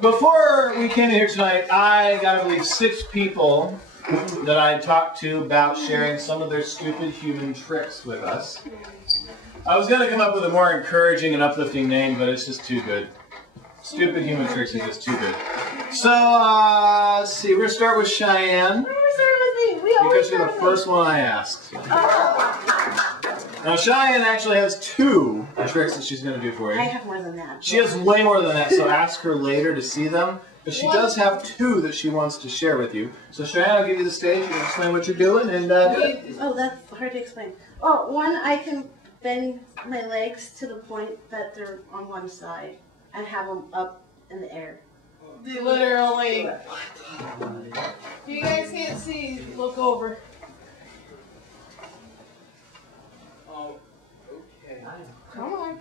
Before we came here tonight, I got, I believe, 6 people that I talked to about sharing some of their stupid human tricks with us. I was going to come up with a more encouraging and uplifting name, but it's just too good. Stupid human tricks is just too good. So, let's see, we're going to start with Cheyenne. Because you're the first one I asked. Now, Cheyenne actually has 2 tricks that she's going to do for you. I have more than that. She has way more than that, so ask her later to see them. But she does have 2 that she wants to share with you. So Cheyenne, I'll give you the stage. You can explain what you're doing and do it. Oh, that's hard to explain. Oh, one, I can bend my legs to the point that they're on one side and have them up in the air. Literally. If you guys can't see, look over. Oh, okay. Come on.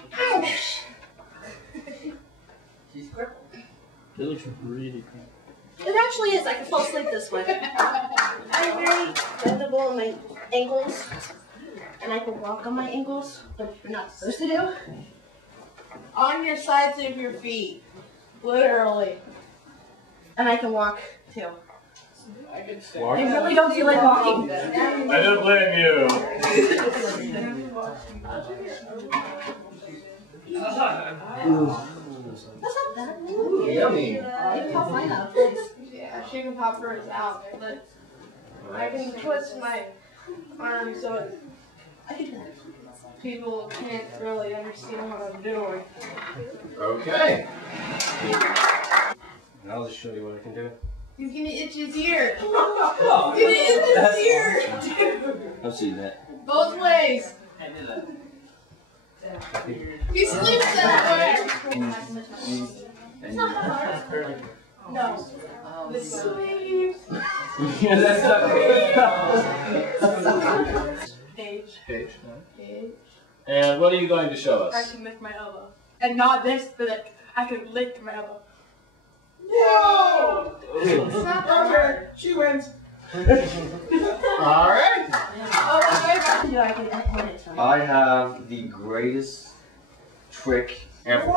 She's crippled. It looks really cool. It actually is. I can fall asleep this way. I'm very bendable in my ankles, and I can walk on my ankles, but you're not supposed to do. On your sides of your feet. Literally. And I can walk too. I can stand. I really don't feel like walking. I don't blame you. That's not that. Yummy. You can pop mine out. Yeah, she can pop hers out, but I can twist my arm so I can do that. people can't really understand what I'm doing. Okay. I'll just show you what I can do. He's gonna itch his ear. He's gonna itch his ear. I've seen that. Both ways. He sleeps that way. And No. The sleeves. yeah, that's Page. Page. Page. And what are you going to show I us? can lick my elbow. And not this, but like, I can lick my elbow. Whoa! It's not over. She wins. Alright. I have the greatest trick ever. Really?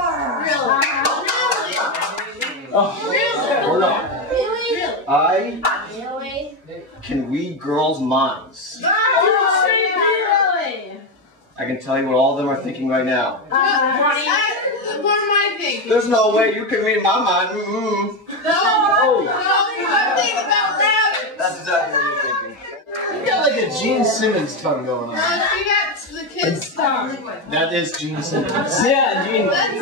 Oh, Really? hold on. Really? I Really? can read girls' minds. Really? I can tell you what all of them are thinking right now. What am I thinking? There's no way you can read my mind. No, I'm thinking about rabbits. That's exactly what you're thinking. You got like a Gene Simmons tongue going on. She got the kid's tongue. That is Gene Simmons. Yeah, Gene. That's